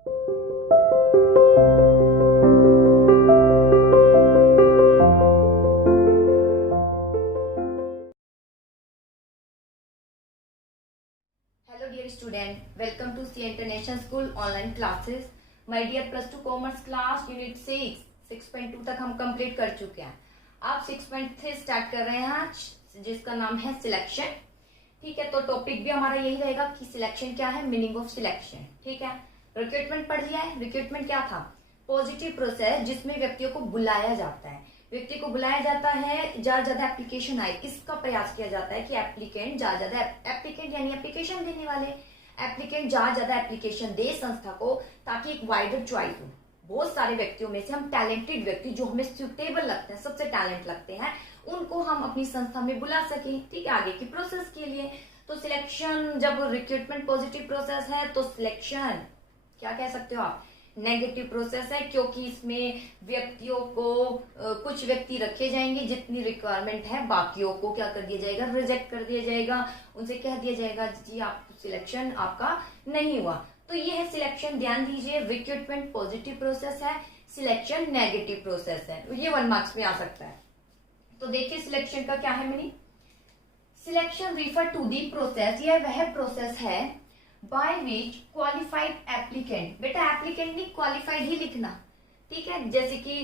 Hello dear student, welcome to C International School online classes. My dear plus 2 commerce class unit 6.2 तक हम complete कर चुके हैं. आप 6.3 स्टार्ट कर रहे हैं आज, जिसका नाम है सिलेक्शन. ठीक है, तो टॉपिक भी हमारा यही रहेगा कि सिलेक्शन क्या है, मीनिंग ऑफ सिलेक्शन. ठीक है, रिक्रूटमेंट पढ़ लिया है. रिक्रूटमेंट क्या था? पॉजिटिव प्रोसेस जिसमें व्यक्तियों को बुलाया जाता है. व्यक्ति को बुलाया जाता है, ज्यादा एप्लीकेशन आए इसका प्रयास किया जाता है कि एप्लीकेंट ज्यादा एप्लीकेंट यानी एप्लीकेशन देने वाले एप्लीकेंट ज्यादा एप्लीकेशन दे संस्था को, ताकि एक वाइडर चॉइस हो. बहुत सारे व्यक्तियों में से हम टैलेंटेड व्यक्ति जो हमें सुटेबल लगते हैं, सबसे टैलेंट लगते हैं, उनको हम अपनी संस्था में बुला सके. ठीक है, आगे की प्रोसेस के लिए. तो सिलेक्शन, जब रिक्रूटमेंट पॉजिटिव प्रोसेस है तो सिलेक्शन क्या कह सकते हो आप, नेगेटिव प्रोसेस है, क्योंकि इसमें व्यक्तियों को कुछ व्यक्ति रखे जाएंगे, जितनी रिक्वायरमेंट है, बाकियों को क्या कर दिया जाएगा, रिजेक्ट कर दिया जाएगा. उनसे कह दिया जाएगा जी आप सिलेक्शन आपका नहीं हुआ. तो ये है सिलेक्शन. ध्यान दीजिए, रिक्रूटमेंट पॉजिटिव प्रोसेस है, सिलेक्शन नेगेटिव प्रोसेस है. ये 1 मार्क्स में आ सकता है. तो देखिए सिलेक्शन का क्या है meaning. Selection refer to the process, यह वह प्रोसेस है बाय विच क्वालिफाइड एप्लीकेंट. बेटा एप्लीकेंट नहीं, क्वालिफाइड ही लिखना. ठीक है, जैसे कि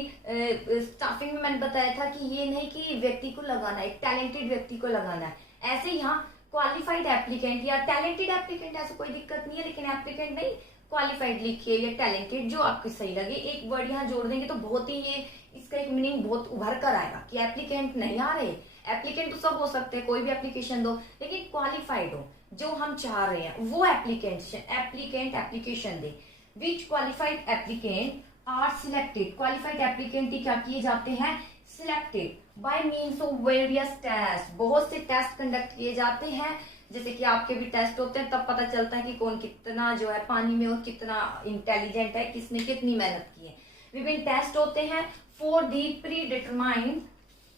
स्टाफिंग में मैंने बताया था कि ये नहीं कि व्यक्ति को लगाना है, एक टैलेंटेड व्यक्ति को लगाना है. ऐसे यहाँ क्वालिफाइड एप्लीकेंट या टैलेंटेड एप्लीकेंट, ऐसा कोई दिक्कत नहीं है, लेकिन एप्लीकेंट नहीं, क्वालिफाइड लिखिए या टैलेंटेड, जो आपको सही लगे. एक वर्ड यहाँ जोड़ देंगे तो बहुत ही ये इसका एक मीनिंग बहुत उभर कर आएगा कि एप्लीकेंट नहीं आ रहे. एप्लीकेंट तो सब हो सकते हैं, कोई भी एप्लीकेशन दो, लेकिन क्वालिफाइड हो, जो हम चाह रहे हैं वो एप्लीकेंट एप्लीकेशन दे. Which qualified applicant are selected. Qualified applicant ही क्या किए जाते हैं, selected by means of various test. बहुत से टेस्ट कंडक्ट किए जाते हैं, जैसे कि आपके भी टेस्ट होते हैं, तब पता चलता है कि कौन कितना जो है पानी में और कितना इंटेलिजेंट है, किसने कितनी मेहनत की है. विभिन्न टेस्ट होते हैं for the pre determined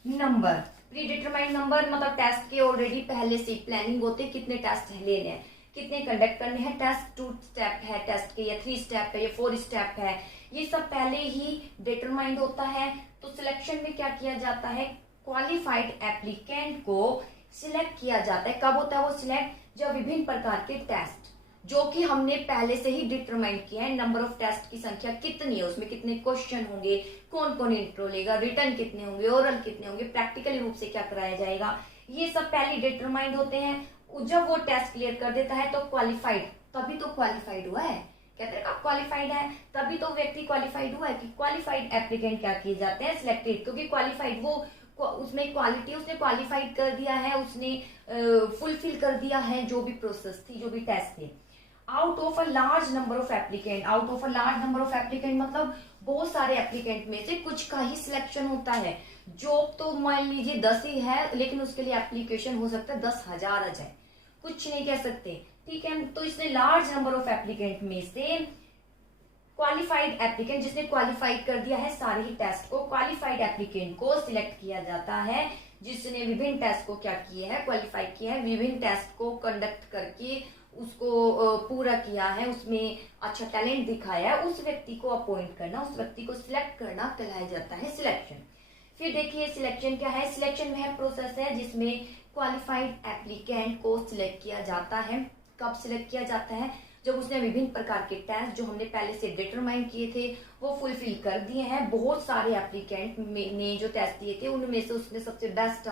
number. Pre determined number मतलब टेस्ट के ऑलरेडी पहले से प्लानिंग होते हैं, कितने टेस्ट लेने हैं, कितने कंडक्ट करने हैं. टेस्ट 2 स्टेप है टेस्ट के, या 3 स्टेप है, या 4 स्टेप है, ये सब पहले ही डिटरमाइंड होता है. तो सिलेक्शन में क्या किया जाता है, क्वालिफाइड एप्लीकेंट को सिलेक्ट किया जाता है. कब होता है वो सिलेक्ट, जब विभिन्न प्रकार के टेस्ट जो कि हमने पहले से ही डिटरमाइन किया है, नंबर ऑफ टेस्ट की संख्या कितनी है, उसमें कितने क्वेश्चन होंगे, कौन कौन इंट्रो लेगा, रिटर्न कितने होंगे, ओरल कितने होंगे, प्रैक्टिकली रूप से क्या कराया जाएगा, ये सब पहले डिटरमाइंड होते हैं. जब वो टेस्ट क्लियर कर देता है तो क्वालिफाइड, तभी तो क्वालिफाइड हुआ है. कहते हैं आप क्वालिफाइड है, तभी तो व्यक्ति क्वालिफाइड हुआ है. कि क्वालिफाइड एप्लीकेंट क्या किए जाते हैं, सिलेक्टेड, क्योंकि क्वालिफाइड वो उसमें क्वालिटी उसने क्वालिफाइड कर दिया है, उसने फुलफिल कर दिया है जो भी प्रोसेस थी, जो भी टेस्ट थे. Out of a large number of applicant. Out of a large number of applicant मतलब बहुत सारे एप्लीकेंट में से कुछ का ही सिलेक्शन होता है. जॉब तो मान लीजिए 10 ही है, लेकिन उसके लिए एप्लीकेशन हो सकता है 10,000 आ जाए, कुछ नहीं कह सकते. ठीक है, तो इसने लार्ज नंबर ऑफ एप्लीकेंट में से क्वालिफाइड एप्लीकेंट, जिसने क्वालिफाई कर दिया है सारे ही टेस्ट को, क्वालिफाइड एप्लीकेंट को सिलेक्ट किया जाता है, जिसने विभिन्न टेस्ट को क्या किया है, क्वालिफाई किया है, विभिन्न टेस्ट को कंडक्ट करके उसको पूरा किया है, उसमें अच्छा टैलेंट दिखाया है. उस व्यक्ति को अपॉइंट करना, उस व्यक्ति को सिलेक्ट करना कहलाया जाता है सिलेक्शन. फिर देखिए सिलेक्शन क्या है. सिलेक्शन वह प्रोसेस है जिसमें क्वालिफाइड एप्लीकेंट को सिलेक्ट किया जाता है. कब सिलेक्ट किया जाता है, जब उसने विभिन्न प्रकार के टेस्ट जो हमने पहले से डिटरमाइन किए थे वो फुलफिल कर दिए हैं. बहुत सारे एप्लीकेंट ने जो टेस्ट दिए थे उनमें से उसने सबसे बेस्ट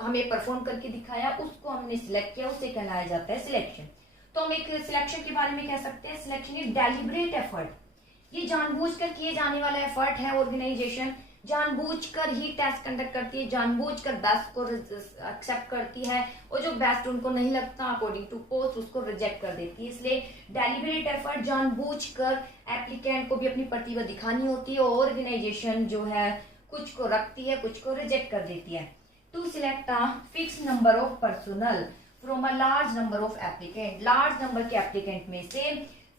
हमें परफॉर्म करके दिखाया, उसको हमने सिलेक्ट किया, उसे कहलाया जाता है सिलेक्शन. तो हम एक सिलेक्शन के बारे में कह सकते हैं, सिलेक्शन इज डेलिब्रेट एफर्ट. ये जानबूझकर किए जाने वाला एफर्ट है. ऑर्गेनाइजेशन जानबूझकर ही टेस्ट कंडक्ट करती है, जानबूझकर बेस्ट को एक्सेप्ट करती है, और जो बेस्ट उनको नहीं लगता अकॉर्डिंग टू पोस्ट उसको रिजेक्ट कर देती है. इसलिए डेलिब्रेट एफर्ट, जानबूझकर एप्लीकेंट को भी अपनी प्रतिभा दिखानी होती है, और ऑर्गेनाइजेशन जो है कुछ को रखती है, कुछ को रिजेक्ट कर देती है. To select a fix number of personal from a large number of applicant. Large number के एप्लीकेंट में से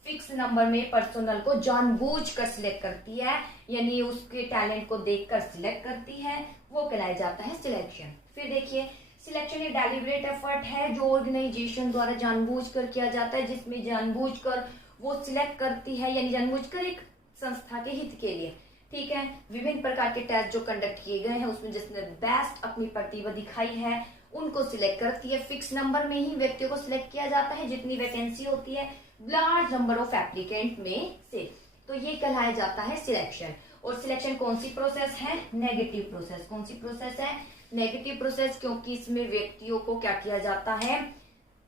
फिक्स नंबर में पर्सनल को जानबूझकर सिलेक्ट करती है, यानी उसके टैलेंट को देखकर सिलेक्ट करती है, वो कहलाया जाता है सिलेक्शन. फिर देखिए सिलेक्शन एक डेलिब्रेट एफर्ट है जो ऑर्गेनाइजेशन द्वारा जानबूझकर किया जाता है, जिसमें जानबूझकर वो सिलेक्ट करती है, यानी जानबूझकर एक संस्था के हित के लिए, ठीक है। विभिन्न प्रकार के टेस्ट जो कंडक्ट किए गए हैं उसमें जिसने बेस्ट अपनी प्रतिभा दिखाई है उनको सिलेक्ट करती है। फिक्स नंबर में ही व्यक्तियों को सिलेक्ट किया जाता है, जितनी वैकेंसी होती है लार्ज नंबर ऑफ एप्लीकेंट में से, तो ये कहलाया जाता है सिलेक्शन। और सिलेक्शन कौन सी प्रोसेस है? Negative process. कौन सी प्रोसेस है? नेगेटिव प्रोसेस, क्योंकि इसमें व्यक्तियों को क्या किया जाता है,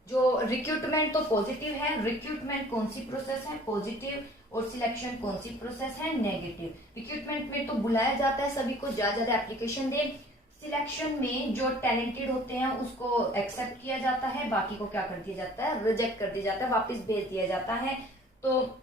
जो रिक्रूटमेंट तो पॉजिटिव है, रिक्रूटमेंट कौन सी प्रोसेस है? पॉजिटिव। और सिलेक्शन कौन सी प्रोसेस है? नेगेटिव। रिक्रूटमेंट में तो बुलाया जाता है सभी को, ज्यादा एप्लीकेशन दे। सिलेक्शन में जो टैलेंटेड होते हैं उसको एक्सेप्ट किया जाता है, बाकी को क्या कर दिया जाता है? रिजेक्ट कर दिया जाता है, वापस भेज दिया जाता है। तो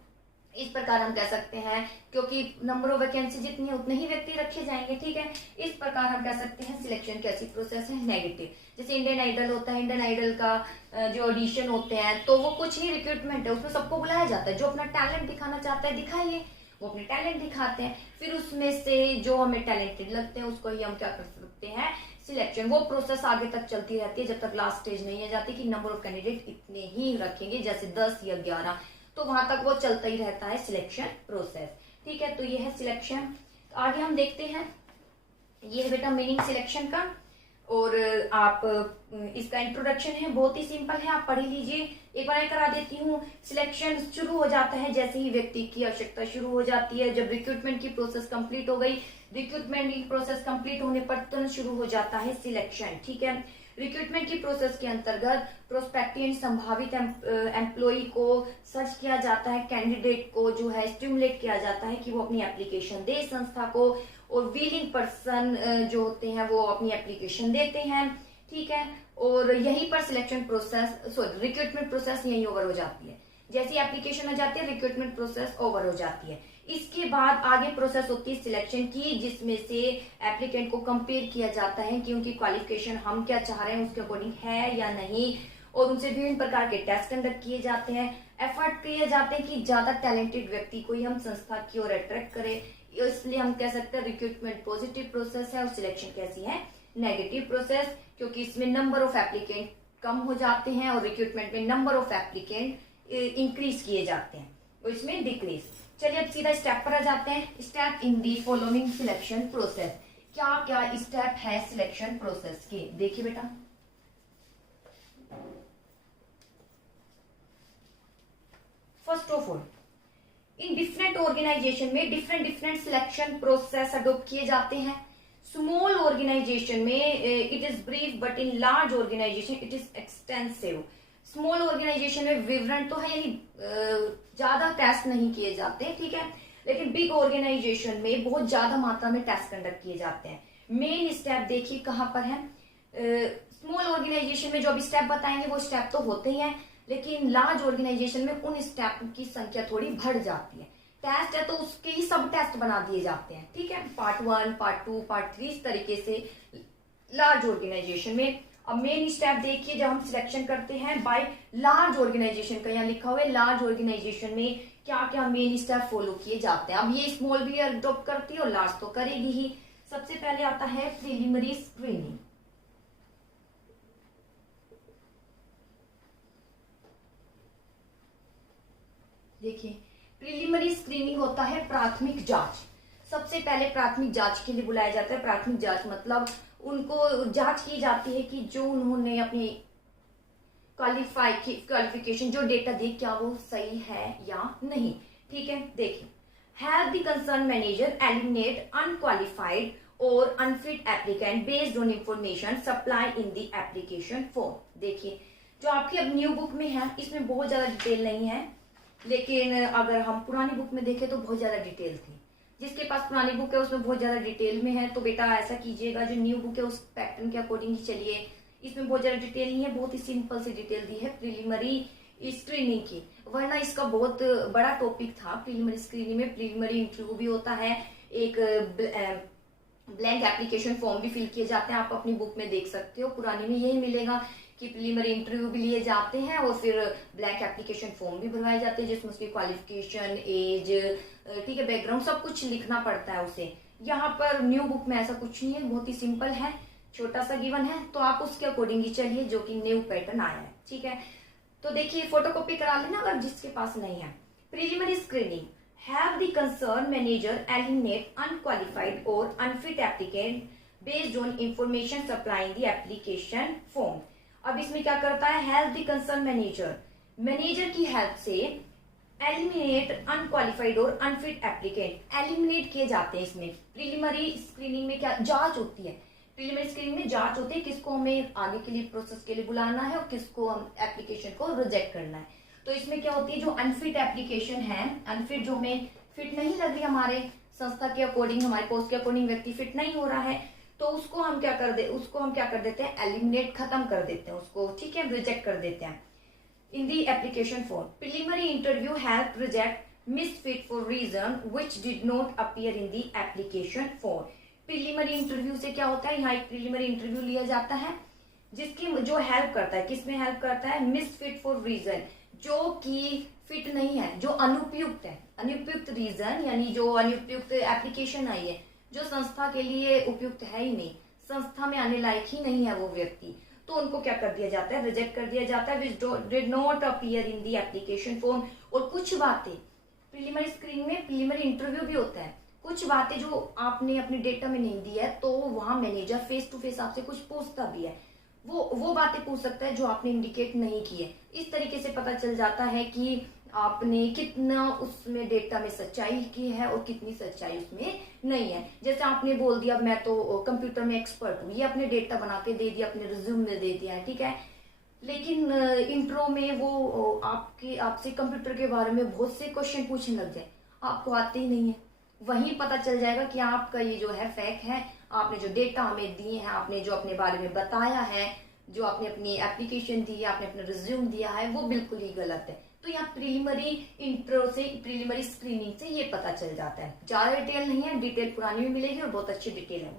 इस प्रकार हम कह सकते हैं, क्योंकि नंबर ऑफ वैकेंसी जितनी है उतने ही व्यक्ति रखे जाएंगे, ठीक है। इस प्रकार हम कह सकते हैं सिलेक्शन कैसी प्रोसेस है? नेगेटिव। जैसे इंडियन आइडल होता है, इंडियन आइडल का जो ऑडिशन होते हैं तो वो कुछ ही रिक्रूटमेंट है, उसमें सबको बुलाया जाता है, जो अपना टैलेंट दिखाना चाहता है दिखाइए, वो अपने टैलेंट दिखाते हैं, फिर उसमें से जो हमें टैलेंटेड लगते हैं उसको ही हम क्या कर सकते हैं? सिलेक्शन। वो प्रोसेस आगे तक चलती रहती है जब तक लास्ट स्टेज नहीं आ जाती कि नंबर ऑफ कैंडिडेट इतने ही रखेंगे, जैसे 10 या 11, तो वहां तक वो चलता ही रहता है सिलेक्शन प्रोसेस, ठीक है। तो ये है सिलेक्शन। आगे हम देखते हैं, ये है बेटा मीनिंग सिलेक्शन का, और आप इसका इंट्रोडक्शन है, बहुत ही सिंपल है, आप पढ़ लीजिए। एक बार करा देती हूँ। सिलेक्शन शुरू हो जाता है जैसे ही व्यक्ति की आवश्यकता शुरू हो जाती है, जब रिक्रूटमेंट की प्रोसेस कंप्लीट हो गई, रिक्रूटमेंट की प्रोसेस कंप्लीट होने पर तुरंत शुरू हो जाता है सिलेक्शन, ठीक है। रिक्रूटमेंट की प्रोसेस के अंतर्गत प्रोस्पेक्टिव संभावित एम्प्लॉय को सर्च किया जाता है, कैंडिडेट को जो है स्टिमुलेट किया जाता है कि वो अपनी एप्लीकेशन दे संस्था को, और विलिंग पर्सन जो होते हैं वो अपनी एप्लीकेशन देते हैं, ठीक है। और यहीं पर सिलेक्शन प्रोसेस रिक्रूटमेंट प्रोसेस यहीं ओवर हो जाती है। जैसी एप्लीकेशन आ जाती है रिक्रूटमेंट प्रोसेस ओवर हो जाती है। इसके बाद आगे प्रोसेस होती है सिलेक्शन की, जिसमें से एप्लीकेंट को कंपेयर किया जाता है कि उनकी क्वालिफिकेशन हम क्या चाह रहे हैं उसके अकॉर्डिंग है या नहीं, और उनसे विभिन्न प्रकार के टेस्ट कंडक्ट किए जाते हैं, एफर्ट किए जाते हैं कि ज्यादा टैलेंटेड व्यक्ति को ही हम संस्था की ओर अट्रैक्ट करें। इसलिए हम कह सकते हैं रिक्रूटमेंट पॉजिटिव प्रोसेस है और सिलेक्शन कैसी है? नेगेटिव प्रोसेस, क्योंकि इसमें नंबर ऑफ एप्लीकेंट कम हो जाते हैं और रिक्रूटमेंट में नंबर ऑफ एप्लीकेंट इंक्रीज किए जाते हैं और इसमें डिक्रीज। चलिए अब सीधा स्टेप पर आ जाते हैं। Step in the following selection process. क्या क्या स्टेप है सिलेक्शन प्रोसेस के? देखिए बेटा, first of all in different organisation में डिफरेंट सिलेक्शन प्रोसेस अडॉप्ट किए जाते हैं। स्मॉल ऑर्गेनाइजेशन में it is brief, but in large organisation it is extensive. Small organisation में विवरण तो है, यानी ज्यादा टेस्ट नहीं किए जाते, ठीक है, लेकिन बिग ऑर्गेनाइजेशन में बहुत ज्यादा मात्रा में टेस्ट कंडक्ट किए जाते हैं। मेन स्टेप देखिए कहां पर है। स्मॉल ऑर्गेनाइजेशन में जो अभी स्टेप बताएंगे वो स्टेप तो होते ही हैं, लेकिन लार्ज ऑर्गेनाइजेशन में उन स्टेप की संख्या थोड़ी बढ़ जाती है। टेस्ट है तो उसके ही सब टेस्ट बना दिए जाते हैं, ठीक है, पार्ट 1, पार्ट 2, पार्ट 3, इस तरीके से लार्ज ऑर्गेनाइजेशन में। अब मेन स्टेप देखिए, जब हम सिलेक्शन करते हैं बाय लार्ज ऑर्गेनाइजेशन का, यहाँ लिखा हुआ है लार्ज ऑर्गेनाइजेशन में क्या क्या मेन स्टेप फॉलो किए जाते हैं। अब ये स्मॉल भी अडॉप्ट करती है और लार्ज तो करेगी ही। सबसे पहले आता है प्रीलिमिनरी स्क्रीनिंग। देखिए, प्रीलिमिनरी स्क्रीनिंग होता है प्राथमिक जांच। सबसे पहले प्राथमिक जांच के लिए बुलाया जाता है। प्राथमिक जांच मतलब उनको जांच की जाती है कि जो उन्होंने अपनी क्वालिफिकेशन जो डेटा दी क्या वो सही है या नहीं, ठीक है। देखिए, have the concern manager eliminate unqualified और unfit applicant based on information supply in the application form. देखिए, जो आपकी अब न्यू बुक में है इसमें बहुत ज्यादा डिटेल नहीं है, लेकिन अगर हम पुरानी बुक में देखें तो बहुत ज्यादा डिटेल थी। जिसके पास पुरानी बुक है उसमें बहुत ज्यादा डिटेल में है, तो बेटा ऐसा कीजिएगा, जो न्यू बुक है उस पैटर्न के अकॉर्डिंग ही चलिए। इसमें बहुत ज्यादा डिटेल नहीं है, बहुत ही सिंपल सी डिटेल दी है प्रीलिमिनरी स्क्रीनिंग की, वरना इसका बहुत बड़ा टॉपिक था। प्रीलिमिनरी स्क्रीनिंग में प्रीलिमिनरी इंटरव्यू भी होता है, एक ब्लैंक एप्लीकेशन फॉर्म भी फिल किए जाते हैं। आप अपनी बुक में देख सकते हो, पुरानी में यही मिलेगा कि प्रीलिमिनरी इंटरव्यू भी लिए जाते हैं और फिर ब्लैंक एप्लीकेशन फॉर्म भी भरवाए जाते हैं, जिसमें उसकी क्वालिफिकेशन, एज, ठीक है, बैकग्राउंड सब कुछ लिखना पड़ता है उसे। यहाँ पर न्यू बुक में ऐसा कुछ नहीं है, बहुत ही सिंपल है, छोटा सा गिवन है, तो आप उसके अकॉर्डिंग ही चलिए जो कि न्यू पैटर्न आया है, ठीक है। तो देखिए, फोटोकॉपी करा लेना अगर जिसके पास नहीं है। Preliminary screening. Have the concerned manager eliminate unqualified or unfit applicant based on information supplying the application form. अब इसमें क्या करता है, help the concern manager, manager की हेल्प से एलिमिनेट अनक्वालिफाइड और अनफिट एप्लीकेंट एलिमिनेट किए जाते हैं। इसमें प्रीलिमिनरी स्क्रीनिंग में क्या जांच होती है, प्रीलिमिनरी स्क्रीनिंग में जांच होती है किसको हमें आगे के लिए प्रोसेस के लिए बुलाना है और किसको हम एप्लीकेशन को रिजेक्ट करना है। तो इसमें क्या होती है, जो अनफिट एप्लीकेशन है, अनफिट जो हमें फिट नहीं लग रही, हमारे संस्था के अकॉर्डिंग, हमारे पोस्ट के अकॉर्डिंग व्यक्ति फिट नहीं हो रहा है, तो उसको हम क्या कर देते हैं, एलिमिनेट, खत्म कर देते हैं उसको, ठीक है, रिजेक्ट कर देते हैं। In the application form, preliminary interview help reject misfit for reason which did not appear in the application form. Preliminary interview से क्या होता है, यहाँ एक प्रीलिमिनरी इंटरव्यू लिया जाता है जिसकी जो हेल्प करता है, किसमें हेल्प करता है, मिसफिट फॉर रीजन, जो कि फिट नहीं है, जो अनुपयुक्त है, अनुपयुक्त रीजन यानी जो अनुपयुक्त एप्लीकेशन आई है, जो संस्था के लिए उपयुक्त है ही नहीं, संस्था में आने लायक ही नहीं है वो व्यक्ति, तो उनको क्या कर दिया जाता है, रिजेक्ट कर दिया जाता है, which did not appear in the application form. और कुछ बातें प्रीलिमिनरी स्क्रीनिंग में, प्रीलिमिनरी इंटरव्यू भी होता है, कुछ बातें जो आपने अपने डेटा में नहीं दी है तो वहां मैनेजर फेस टू फेस आपसे कुछ पूछता भी है, वो बातें पूछ सकता है जो आपने इंडिकेट नहीं की है। इस तरीके से पता चल जाता है कि आपने कितना उसमें डेटा में सच्चाई की है और कितनी सच्चाई उसमें नहीं है। जैसे आपने बोल दिया मैं तो कंप्यूटर में एक्सपर्ट हूँ, ये अपने डेटा बना के दे दिया, अपने रिज्यूम में दे दिया है, ठीक है, लेकिन इंट्रो में वो आपसे कंप्यूटर के बारे में बहुत से क्वेश्चन पूछने लग जाए, आपको आते ही नहीं है, वहीं पता चल जाएगा कि आपका ये जो है फेक है। आपने जो डेटा हमें दिए हैं, आपने जो अपने बारे में बताया है, जो आपने अपनी एप्लीकेशन दी है, आपने अपना रिज्यूम दिया है, वो बिल्कुल ही गलत है। तो यहाँ प्रीलिमिनरी इंट्रो से, प्रीलिमिनरी स्क्रीनिंग से ये पता चल जाता है। ज्यादा डिटेल नहीं है, डिटेल पुरानी भी मिलेगी और बहुत अच्छी डिटेल है,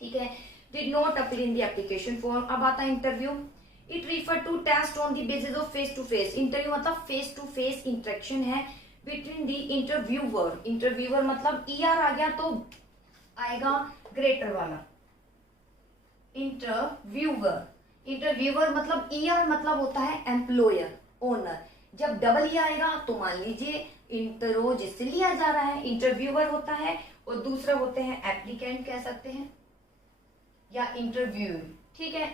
ठीक है। Did not appear in the application form. अब आता है interview. It refer to test on the basis of face to face. Interview मतलब फेस टू फेस इंटरेक्शन है बिटवीन द इंटरव्यूअर। इंटरव्यूअर मतलब ईआर आ गया तो आएगा ग्रेटर वाला, इंटरव्यूअर। इंटरव्यूअर मतलब ईआर मतलब होता है एम्प्लॉयर, ओनर। जब डबल ई आएगा तो मान लीजिए इंटरो जिससे लिया जा रहा है इंटरव्यूअर होता है, और दूसरा होते हैं एप्लीकेंट कह सकते हैं या इंटरव्यू, ठीक है।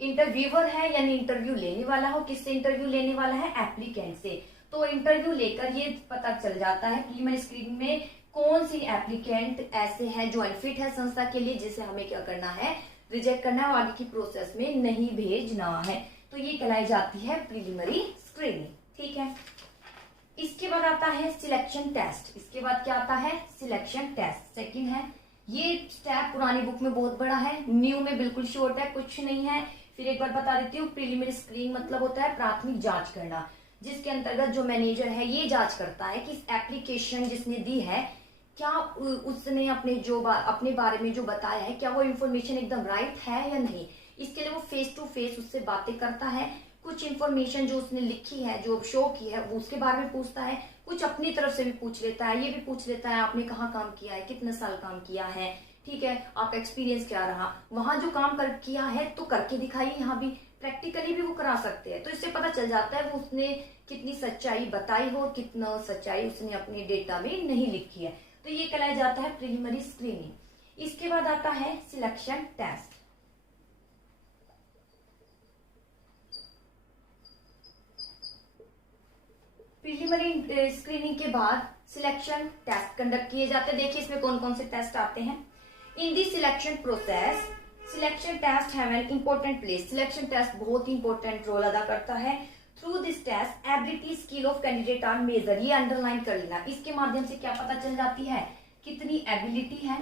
इंटरव्यूअर है यानी इंटरव्यू लेने वाला हो, किससे इंटरव्यू लेने वाला है, एप्लीकेंट से। तो इंटरव्यू लेकर ये पता चल जाता है प्रीलिमिनरी स्क्रीनिंग में कौन सी एप्लीकेंट ऐसे है जो अनफिट है संस्था के लिए, जिसे हमें क्या करना है, रिजेक्ट करना है और आगे की प्रोसेस में नहीं भेजना है। तो ये कहलाई जाती है प्रीलिमिनरी स्क्रीनिंग, ठीक है। इसके बाद आता है सिलेक्शन टेस्ट। इसके बाद क्या आता है, सिलेक्शन टेस्ट सेकंड है। ये स्टेप पुरानी बुक में बहुत बड़ा है, न्यू में बिल्कुल शॉर्ट है, कुछ नहीं है। फिर एक बार बता देती हूँ, प्रीलिमिनरी स्क्रीनिंग मतलब होता है प्राथमिक जांच करना, जिसके अंतर्गत जो मैनेजर है ये जांच करता है कि एप्लीकेशन जिसने दी है क्या उसने अपने बारे में जो बताया है क्या वो इन्फॉर्मेशन एकदम राइट है या नहीं। इसके लिए वो फेस टू फेस उससे बातें करता है, कुछ इन्फॉर्मेशन जो उसने लिखी है, जो शो की है, वो उसके बारे में पूछता है, कुछ अपनी तरफ से भी पूछ लेता है, ये भी पूछ लेता है आपने कहाँ काम किया है, कितने साल काम किया है, ठीक है, आपका एक्सपीरियंस क्या रहा, वहां जो काम किया है तो करके दिखाइए, यहाँ भी प्रैक्टिकली भी वो करा सकते हैं। तो इससे पता चल जाता है वो उसने कितनी सच्चाई बताई हो, कितना सच्चाई उसने अपने डेटा में नहीं लिखी है। तो ये कहलाया जाता है प्रीलिमिनरी स्क्रीनिंग। इसके बाद आता है सिलेक्शन टेस्ट। प्रीलिमिनरी स्क्रीनिंग के बाद सिलेक्शन टेस्ट कंडक्ट किए जाते हैं। देखिए इसमें कौन कौन से टेस्ट आते हैं। In the selection process selection test have an important place. Selection test बहुत ही इंपॉर्टेंट रोल अदा करता है। Through this test ability skill of candidate are measure. ये अंडरलाइन कर लेना। इसके माध्यम से क्या पता चल जाती है, कितनी एबिलिटी है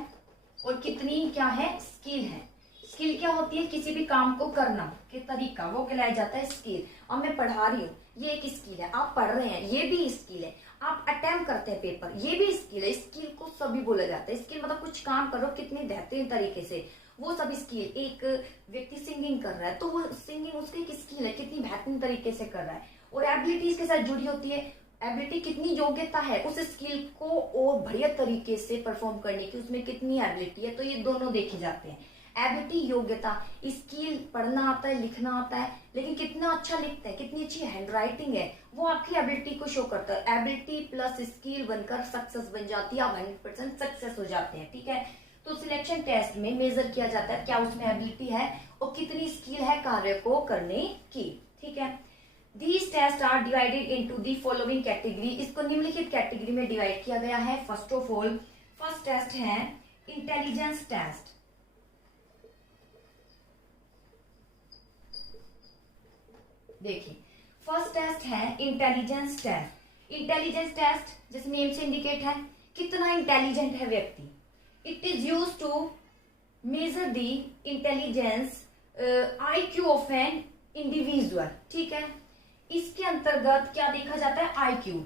और कितनी क्या है, स्किल है। स्किल क्या होती है, किसी भी काम को करना के तरीका, वो कहलाया जाता है स्किल। अब मैं पढ़ा रही हूँ, ये एक स्किल है। आप पढ़ रहे हैं, ये भी स्किल है। आप अटेम्प्ट करते हैं पेपर, ये भी स्किल है। स्किल को सभी बोला जाता है। स्किल मतलब कुछ काम करो कितने बेहतरीन तरीके से, वो सब स्किल। एक व्यक्ति सिंगिंग कर रहा है तो वो सिंगिंग उसकी एक स्किल है, कितनी बेहतरीन तरीके से कर रहा है। और एबिलिटी इसके साथ जुड़ी होती है। एबिलिटी कितनी योग्यता है उस स्किल को और बढ़िया तरीके से परफॉर्म करने की, उसमें कितनी एबिलिटी है, तो ये दोनों देखे जाते हैं। एबिलिटी योग्यता, स्किल, पढ़ना आता है, लिखना आता है, लेकिन कितना अच्छा लिखता है, कितनी अच्छी हैंड राइटिंग है, वो आपकी एबिलिटी को शो करता है। एबिलिटी प्लस स्किल बनकर सक्सेस बन जाती है, आप 100% सक्सेस हो जाते हैं। ठीक है, तो सिलेक्शन टेस्ट में मेजर किया जाता है क्या उसमें एबिलिटी है और कितनी स्किल है कार्य को करने की। ठीक है, these test are divided into the following category, इसको निम्नलिखित कैटेगरी में डिवाइड किया गया है। First of all first test है इंटेलिजेंस टेस्ट। देखिए फर्स्ट टेस्ट है इंटेलिजेंस टेस्ट। इंटेलिजेंस टेस्ट जैसे नेम से इंडिकेट है कितना इंटेलिजेंट है व्यक्ति। It is use to measure the intelligence IQ of an individual. ठीक है, इसके अंतर्गत क्या देखा जाता है, IQ,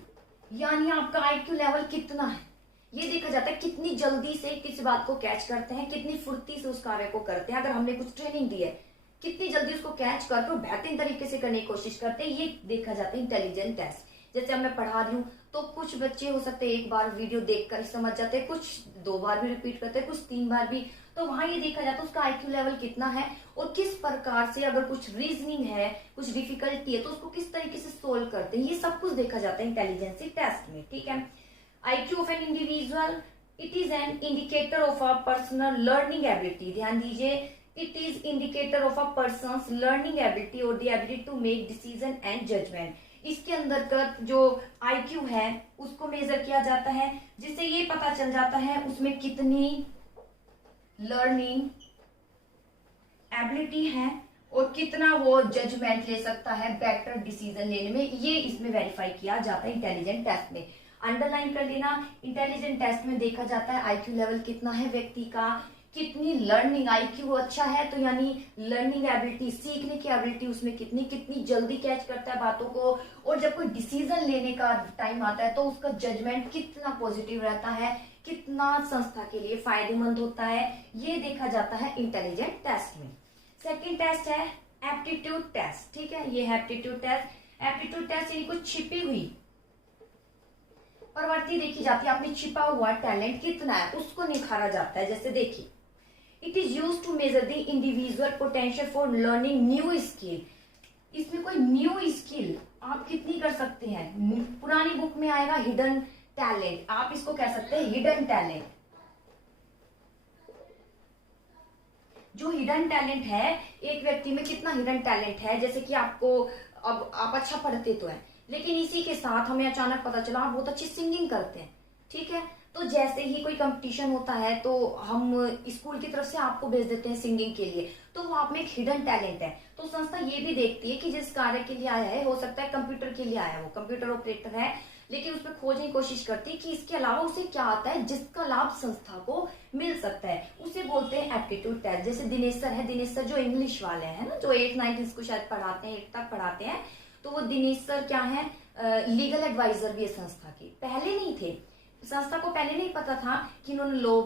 यानी आपका IQ लेवल कितना है ये देखा जाता है। कितनी जल्दी से किसी बात को कैच करते हैं, कितनी फुर्ती से उस कार्य को करते हैं। अगर हमने कुछ ट्रेनिंग दी है कितनी जल्दी उसको कैच करके बेहतरीन तरीके से करने की कोशिश करते हैं, ये देखा जाता है इंटेलिजेंट टेस्ट। जैसे अब मैं पढ़ा रही हूँ तो कुछ बच्चे हो सकते हैं एक बार वीडियो देखकर समझ जाते हैं, कुछ 2 बार भी रिपीट करते हैं, कुछ 3 बार भी। तो वहां ये देखा जाता है उसका IQ लेवल कितना है और किस प्रकार से, अगर कुछ रीजनिंग है, कुछ डिफिकल्टी है तो उसको किस तरीके से सोल्व करते हैं, ये सब कुछ देखा जाता है इंटेलिजेंसी टेस्ट में। ठीक है, IQ of an individual, it is an indicator of a personal learning ability. ध्यान दीजिए, it is indicator of a person's learning ability और the ability to make decision and judgement. इसके अंतर्गत जो IQ है उसको मेजर किया जाता है, जिससे ये पता चल जाता है उसमें कितनी लर्निंग एबिलिटी है और कितना वो जजमेंट ले सकता है बेटर डिसीजन लेने में। ये इसमें वेरीफाई किया जाता है इंटेलिजेंट टेस्ट में। अंडरलाइन कर लेना, इंटेलिजेंट टेस्ट में देखा जाता है IQ लेवल कितना है व्यक्ति का, कितनी लर्निंग, IQ अच्छा है तो यानी लर्निंग एबिलिटी, सीखने की एबिलिटी उसमें कितनी जल्दी कैच करता है बातों को, और जब कोई डिसीजन लेने का टाइम आता है तो उसका जजमेंट कितना पॉजिटिव रहता है, कितना संस्था के लिए फायदेमंद होता है, ये देखा जाता है इंटेलिजेंट टेस्ट में। सेकेंड टेस्ट है एप्टीट्यूड टेस्ट। ठीक है, ये है एप्टीट्यूड टेस्ट। एप्टीट्यूड टेस्ट यानी कुछ छिपी हुई प्रवृत्ति देखी जाती है, आपने छिपा हुआ टैलेंट कितना है उसको निखारा जाता है। जैसे देखिए, it is use to measure the individual potential for learning new skill. इसमें कोई न्यू स्किल आप कितनी कर सकते हैं, पुरानी बुक में आएगा हिडन टैलेंट, आप इसको कह सकते हैं हिडन टैलेंट। जो हिडन टैलेंट है, एक व्यक्ति में कितना हिडन टैलेंट है, जैसे कि आपको, अब आप अच्छा पढ़ते तो है लेकिन इसी के साथ हमें अचानक पता चला आप बहुत अच्छी सिंगिंग करते हैं। ठीक है, तो जैसे ही कोई कंपटीशन होता है तो हम स्कूल की तरफ से आपको भेज देते हैं सिंगिंग के लिए, तो वो आप में एक हिडन टैलेंट है। तो संस्था ये भी देखती है कि जिस कार्य के लिए आया है, हो सकता है कंप्यूटर के लिए आया है, वो कंप्यूटर ऑपरेटर है, लेकिन उसमें खोजने की कोशिश करती है कि इसके अलावा उसे क्या आता है जिसका लाभ संस्था को मिल सकता है, उसे बोलते हैं एप्टीट्यूड टेस्ट। जैसे दिनेश सर है, दिनेश सर जो इंग्लिश वाले हैं ना, जो 8th 9th इसको शायद पढ़ाते हैं, 8 तक पढ़ाते हैं, तो वो दिनेश सर क्या है, लीगल एडवाइजर भी है संस्था के। पहले नहीं थे, संस्था को पहले नहीं पता था कि इन्होंने लॉ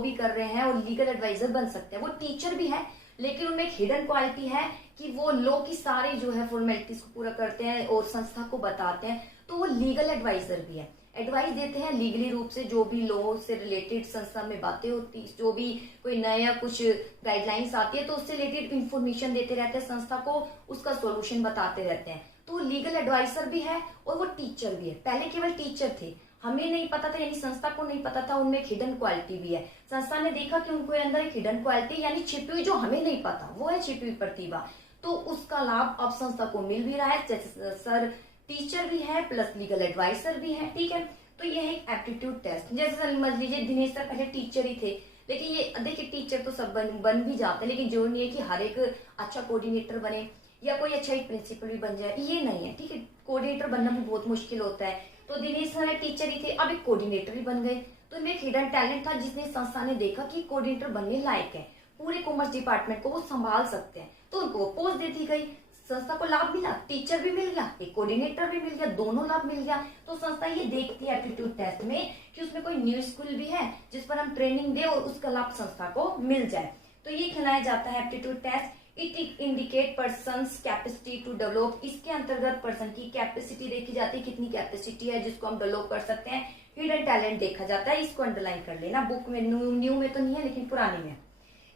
भी कर रहे हैं और लीगल एडवाइजर बन सकते हैं। वो टीचर भी है लेकिन उनमें एक हिडन क्वालिटी है कि वो लॉ की सारी जो है फॉर्मेलिटीज को पूरा करते हैं और संस्था को बताते हैं, तो वो लीगल एडवाइजर भी है, एडवाइस देते हैं लीगली रूप से, जो भी लॉ से रिलेटेड संस्था में बातें होती, जो भी कोई नया कुछ गाइडलाइंस आती है तो उससे रिलेटेड इंफॉर्मेशन देते रहते हैं संस्था को, उसका सोल्यूशन बताते रहते हैं। तो लीगल एडवाइजर भी है और वो टीचर भी है। पहले केवल टीचर थे, हमें नहीं पता था, यानी संस्था को नहीं पता था उनमें एक हिडन क्वालिटी भी है। संस्था ने देखा कि उनको अंदर एक हिडन क्वालिटी यानी छिपी हुई, जो हमें नहीं पता, वो है छिपी हुई प्रतिभा, तो उसका लाभ अब संस्था को मिल भी रहा है। जैसे सर टीचर भी है प्लस लीगल एडवाइजर भी है। ठीक है, तो यह है एक एप्टीट्यूड टेस्ट। जैसे समझ लीजिए दिनेश सर पहले टीचर ही थे, लेकिन ये देखिए टीचर तो सब बन भी जाते हैं, लेकिन जरूरी नहीं है कि हर एक अच्छा कोऑर्डिनेटर बने या कोई अच्छा एक प्रिंसिपल भी बन जाए, ये नहीं है। ठीक है, कोऑर्डिनेटर बनना भी बहुत मुश्किल होता है। तो दिनेश सर टीचर ही थे, अब एक कोऑर्डिनेटर भी बन गए, तो इनमें एक हिडन टैलेंट था जिसने संस्था ने देखा कि कोऑर्डिनेटर बनने लायक है, पूरे कॉमर्स डिपार्टमेंट को वो संभाल सकते हैं, तो उनको पोस्ट दे दी गई। संस्था को लाभ मिला, टीचर भी मिल गया, एक कोऑर्डिनेटर भी मिल गया, दोनों लाभ मिल गया। तो संस्था ये देखती है एप्टीट्यूड टेस्ट में कि उसमें कोई न्यू स्किल भी है जिस पर हम ट्रेनिंग दे और उसका लाभ संस्था को मिल जाए, तो ये खिलाया जाता है aptitude test. It indicate person's capacity to develop. इसके अंतर्गत पर्सन की कैपेसिटी देखी जाती है, कितनी कैपेसिटी है जिसको हम डेवलप कर सकते हैं। हिडन टैलेंट देखा जाता है, इसको अंडरलाइन कर लेना, बुक में न्यू में तो नहीं है लेकिन पुराने में।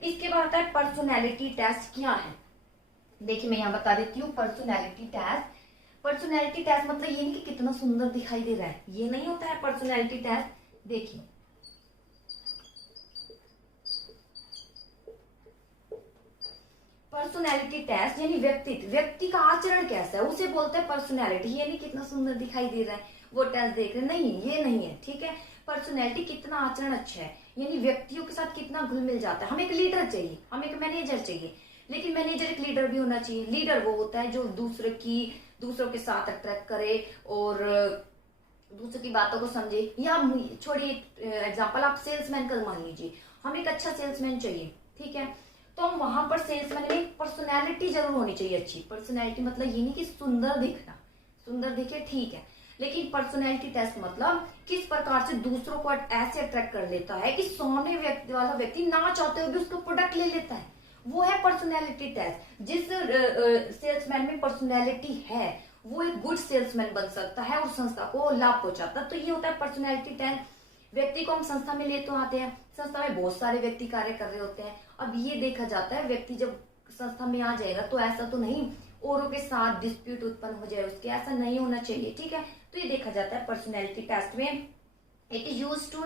इसके बाद आता है पर्सनैलिटी टेस्ट क्या है। देखिए मैं यहाँ बता देती हूँ पर्सनैलिटी टेस्ट। पर्सनैलिटी टेस्ट मतलब ये नहीं कि कितना सुंदर दिखाई दे रहा है, ये नहीं होता है पर्सनैलिटी टेस्ट। देखिए पर्सनैलिटी टेस्ट यानी व्यक्ति का आचरण कैसा है उसे बोलते हैं पर्सनैलिटी। ये नहीं कितना सुंदर दिखाई दे रहा है वो टेस्ट देख रहे, नहीं ये नहीं है, ठीक है। पर्सनैलिटी कितना आचरण अच्छा है, यानी व्यक्तियों के साथ कितना घुल मिल जाता है। हमें एक लीडर चाहिए, हमें एक मैनेजर चाहिए, लेकिन मैनेजर एक लीडर भी होना चाहिए। लीडर वो होता है जो दूसरों के साथ अट्रैक्ट करे और दूसरों की बातों को समझे। या छोड़िए एग्जांपल, आप सेल्समैन का मान लीजिए, हमें एक अच्छा सेल्समैन चाहिए, ठीक है। तो हम वहां पर सेल्समैन में पर्सनैलिटी जरूर होनी चाहिए अच्छी। पर्सनैलिटी मतलब ये नहीं कि सुंदर दिखना, सुंदर दिखे ठीक है, लेकिन पर्सनैलिटी टेस्ट मतलब किस प्रकार से दूसरों को ऐसे अट्रैक्ट कर लेता है कि सामने वाला व्यक्ति ना चाहते हुए भी उसका प्रोडक्ट ले लेता है, वो है पर्सनैलिटी टेस्ट। जिस सेल्समैन में पर्सनैलिटी है वो एक गुड सेल्समैन बन सकता है और संस्था को लाभ पहुंचाता है। तो ये होता है पर्सनैलिटी टेस्ट। व्यक्ति को हम संस्था में ले तो आते हैं, संस्था में बहुत सारे व्यक्ति कार्य कर रहे होते हैं। अब ये देखा जाता है व्यक्ति जब संस्था में आ जाएगा तो ऐसा तो नहीं औरों के साथ डिस्प्यूट उत्पन्न हो जाए उसके, ऐसा नहीं होना चाहिए, ठीक है। तो ये देखा जाता है पर्सनैलिटी टेस्ट में। It is use to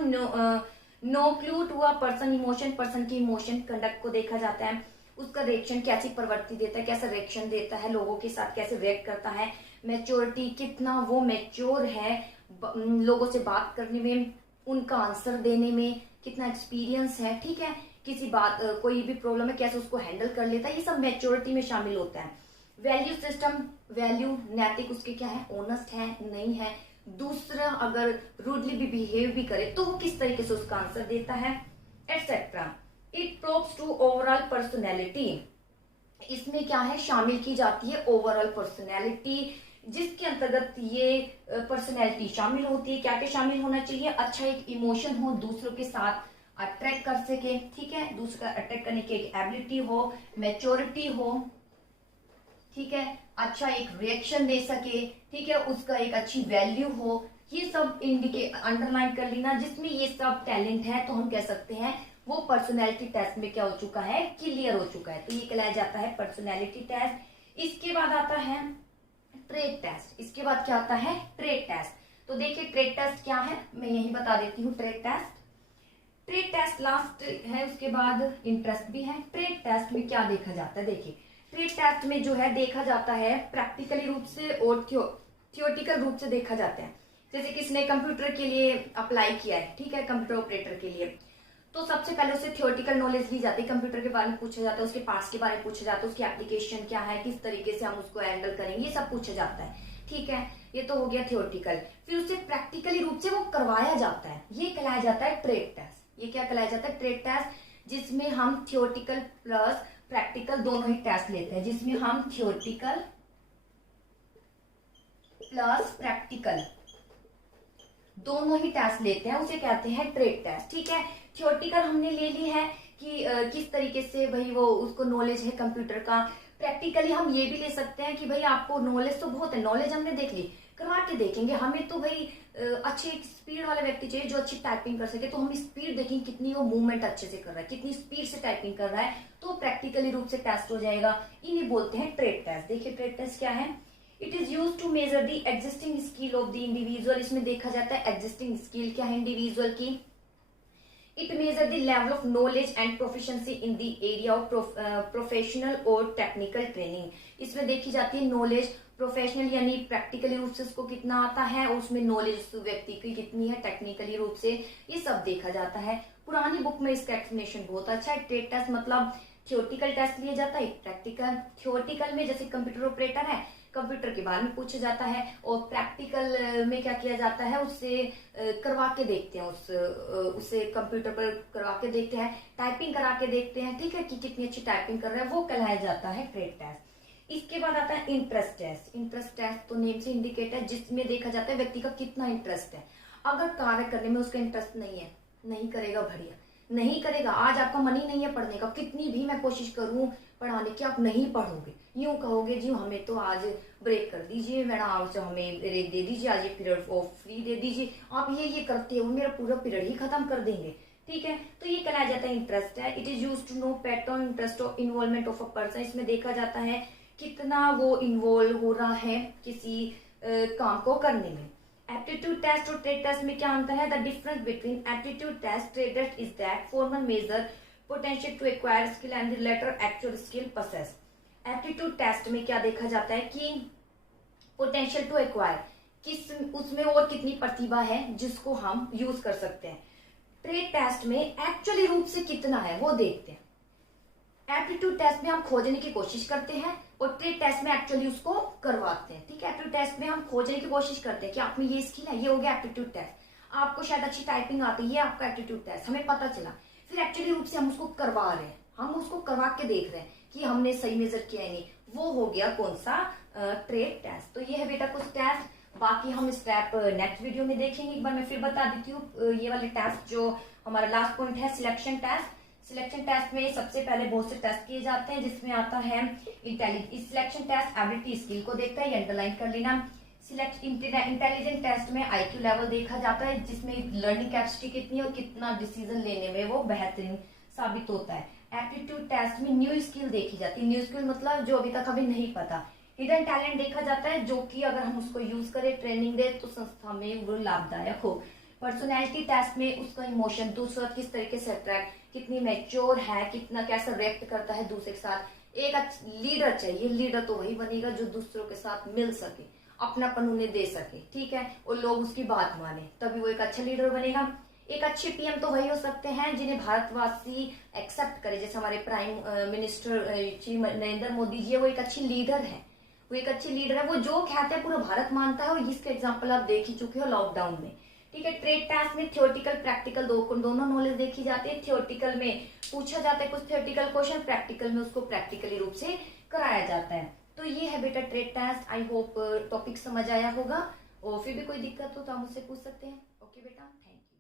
know clue to a person emotion, person की इमोशन कंडक्ट को देखा जाता है, उसका रिएक्शन कैसी प्रवृत्ति देता है, कैसा रिएक्शन देता है, लोगों के साथ कैसे रिएक्ट करता है, मैच्योरिटी कितना वो मैच्योर है, लोगों से बात करने में, उनका आंसर देने में कितना एक्सपीरियंस है, ठीक है। किसी बात कोई भी प्रॉब्लम है कैसे उसको हैंडल कर लेता है, ये सब मैच्योरिटी में शामिल होता है। वैल्यू सिस्टम, वैल्यू नैतिक उसके क्या है, ऑनेस्ट है नहीं है, दूसरा अगर रूडली भी बिहेव भी करे तो वो किस तरीके से उसका आंसर देता है, etcetera. It probes to overall personality, इसमें क्या है शामिल की जाती है ओवरऑल पर्सनैलिटी, जिसके अंतर्गत ये पर्सनैलिटी शामिल होती है। क्या क्या शामिल होना चाहिए, अच्छा एक इमोशन हो, दूसरों के साथ अट्रैक्ट कर सके, ठीक है, दूसरे का अट्रैक्ट करने की एक एबिलिटी हो, मैच्योरिटी हो, ठीक है, अच्छा एक रिएक्शन दे सके, ठीक है, उसका एक अच्छी वैल्यू हो, ये सब इंडिकेट अंडरलाइन कर लेना। जिसमें ये सब टैलेंट है तो हम कह सकते हैं वो पर्सनैलिटी टेस्ट में क्या हो चुका है, क्लियर हो चुका है। तो ये कहलाया जाता है पर्सनैलिटी टेस्ट। इसके बाद आता है ट्रेट टेस्ट। इसके बाद क्या आता है, ट्रेट टेस्ट। तो देखिए ट्रेट टेस्ट क्या है, मैं यही बता देती हूँ। ट्रेट टेस्ट लास्ट है, उसके बाद इंटरेस्ट भी है। ट्रेट टेस्ट में क्या देखा जाता है, देखिए ट्रेट टेस्ट में जो है देखा जाता है प्रैक्टिकली रूप से और थियोटिकल रूप से देखा जाता है। जैसे किसने कंप्यूटर के लिए अप्लाई किया है, ठीक है, कंप्यूटर ऑपरेटर के लिए, तो सबसे पहले उससे थियोटिकल नॉलेज ली जाती है, कंप्यूटर के बारे में पूछा जाता है, उसके पास के बारे में पूछा जाता है, उसकी एप्लीकेशन क्या है, किस तरीके से हम उसको हैंडल करेंगे, ये सब पूछा जाता है, ठीक है। ये तो हो गया थियोटिकल। फिर उसे प्रैक्टिकली रूप से वो करवाया जाता है, ये कहलाया जाता है ट्रेट टेस्ट। ये क्या कहलाया जाता है, ट्रेट टेस्ट, जिसमें हम थियोटिकल प्लस प्रैक्टिकल दोनों ही टेस्ट लेते हैं, जिसमें हम थियोटिकल प्लस प्रैक्टिकल दोनों ही टेस्ट लेते हैं, उसे कहते हैं ट्रेट टेस्ट, ठीक है। थियोटिकल हमने ले ली है कि किस तरीके से भाई वो उसको नॉलेज है कंप्यूटर का। प्रैक्टिकली हम ये भी ले सकते हैं कि भाई आपको नॉलेज तो बहुत है, नॉलेज हमने देख ली, करवा के देखेंगे, हमें तो भाई अच्छे स्पीड वाला व्यक्ति चाहिए जो अच्छी टाइपिंग कर सके, तो हम स्पीड देखेंगे कितनी वो मूवमेंट अच्छे से कर रहा है, कितनी स्पीड से टाइपिंग कर रहा है, तो प्रैक्टिकली रूप से टेस्ट हो जाएगा। इन्हें बोलते हैं ट्रेट टेस्ट। देखिए ट्रेट टेस्ट क्या है, it is use to measure the existing skill of the individual. इसमें देखा जाता है एग्जिस्टिंग स्किल क्या है इंडिविजुअल की। It measure the level of knowledge and proficiency in the area of professional और टेक्निकल ट्रेनिंग। इसमें देखी जाती है नॉलेज, प्रोफेशनल यानी प्रैक्टिकली रूप से उसको कितना आता है, और उसमें नॉलेज उस व्यक्ति की कितनी है टेक्निकली रूप से, ये सब देखा जाता है। पुरानी बुक में इसका एक्सप्लेनेशन बहुत अच्छा है। ट्रेट टेस्ट मतलब थियोटिकल टेस्ट लिया जाता है, प्रैक्टिकल। थियोटिकल में जैसे कंप्यूटर ऑपरेटर है, कंप्यूटर के बारे में पूछा जाता है, और प्रैक्टिकल में क्या किया जाता है, उससे करवा के देखते हैं, उससे कंप्यूटर पर करवा के देखते हैं, टाइपिंग करा के देखते हैं, ठीक है, कि कितनी अच्छी टाइपिंग कर रहा है, वो कहलाया जाता है ट्रेट टेस्ट। इसके बाद आता है इंटरेस्ट टेस्ट। इंटरेस्ट टेस्ट तो नेम से इंडिकेट है, जिसमें देखा जाता है व्यक्ति का कितना इंटरेस्ट है। अगर कार्य करने में उसका इंटरेस्ट नहीं है, नहीं करेगा, बढ़िया नहीं करेगा, आज आपका मन ही नहीं है पढ़ने का, कितनी भी मैं कोशिश करूं पढ़ाने की, आप नहीं पढ़ोगे, यूं कहोगे जी हमें तो आज ब्रेक कर दीजिए मैडम, आज हमें ब्रेक दे दीजिए, आज ये पीरियड ऑफ फ्री दे दीजिए, आप ये करते हो मेरा पूरा पीरियड ही खत्म कर देंगे, ठीक है, तो ये कहलाया जाता है इंटरेस्ट है। It is use to know pattern interest of involvement of a person. इसमें देखा जाता है कितना वो इन्वॉल्व हो रहा है किसी काम को करने में। एप्टीट्यूड टेस्ट और ट्रेड टेस्ट में क्या अंतर है? The difference between aptitude test trade test is that formal measure potential to acquire skill and the latter actual skill possess. Aptitude test में क्या देखा जाता है कि पोटेंशियल टू एक्वायर, किस उसमें और कितनी प्रतिभा है जिसको हम यूज कर सकते हैं। ट्रेड टेस्ट में एक्चुअली रूप से कितना है वो देखते हैं। एप्टीट्यूड टेस्ट में हम खोजने की कोशिश करते हैं और ट्रेड टेस्ट में एक्चुअली उसको करवाते हैं। ठीक है, एप्टीट्यूड टेस्ट में हम खोजने की कोशिश करते हैं कि आप में ये स्किल है, ये हो गया एप्टीट्यूड टेस्ट। आपको शायद अच्छी टाइपिंग आती है, ये आपका एप्टीट्यूड टेस्ट, हमें पता चला। फिर एक्चुअली रूप से हम उसको करवा रहे हैं, हम उसको करवा के देख रहे हैं कि हमने सही मेजर किया है नहीं, वो हो गया कौन सा? Trade test. तो ये है बेटा कुछ टेस्ट, बाकी हम स्टेप नेक्स्ट वीडियो में देखेंगे। एक बार मैं फिर बता देती हूँ ये वाले टेस्ट जो हमारा लास्ट पॉइंट है, सिलेक्शन टेस्ट। सिलेक्शन टेस्ट में सबसे पहले बहुत से टेस्ट किए जाते हैं जिसमें आता है intelligence. Selection test ability skill को देखता है, ये अंडरलाइन कर लेना। इंटेलिजेंट टेस्ट में आईक्यू लेवल देखा जाता है जिसमें लर्निंग कैपेसिटी कितनी है और कितना डिसीजन लेने में वो बेहतरीन साबित होता है। एप्टीट्यूड टेस्ट में न्यू स्किल देखी जाती है। न्यू स्किल मतलब जो अभी तक हमें नहीं पता। हिडन टैलेंट देखा जाता है जो कि अगर हम उसको यूज करें, ट्रेनिंग दे तो संस्था में वो लाभदायक हो। पर्सनैलिटी टेस्ट में उसका इमोशन, दूसरा किस तरीके से अट्रैक्ट, कितनी मैच्योर है, कितना कैसा रिएक्ट करता है दूसरे के साथ। एक लीडर चाहिए, लीडर तो वही बनेगा जो दूसरों के साथ मिल सके, अपनापन उन्हें दे सके, ठीक है, और लोग उसकी बात माने, तभी वो एक अच्छा लीडर बनेगा। एक अच्छे पीएम तो वही हो सकते हैं जिन्हें भारतवासी एक्सेप्ट करे, जैसे हमारे प्राइम मिनिस्टर श्री नरेंद्र मोदी जी है, वो एक अच्छी लीडर है। वो एक अच्छी लीडर है, वो जो कहते हैं पूरा भारत मानता है, और इसके एग्जांपल आप देख ही चुके हो लॉकडाउन में। ठीक है, ट्रेड टेस्ट में थियोरेटिकल प्रैक्टिकल दोनों नॉलेज देखी जाती है। थियोरेटिकल में पूछा जाता है कुछ थियोरेटिकल क्वेश्चन, प्रैक्टिकल में उसको प्रैक्टिकली रूप से कराया जाता है। तो ये है बेटा trade test. I hope topic समझ आया होगा, और फिर भी कोई दिक्कत हो तो आप मुझसे पूछ सकते हैं। ओके बेटा, थैंक यू।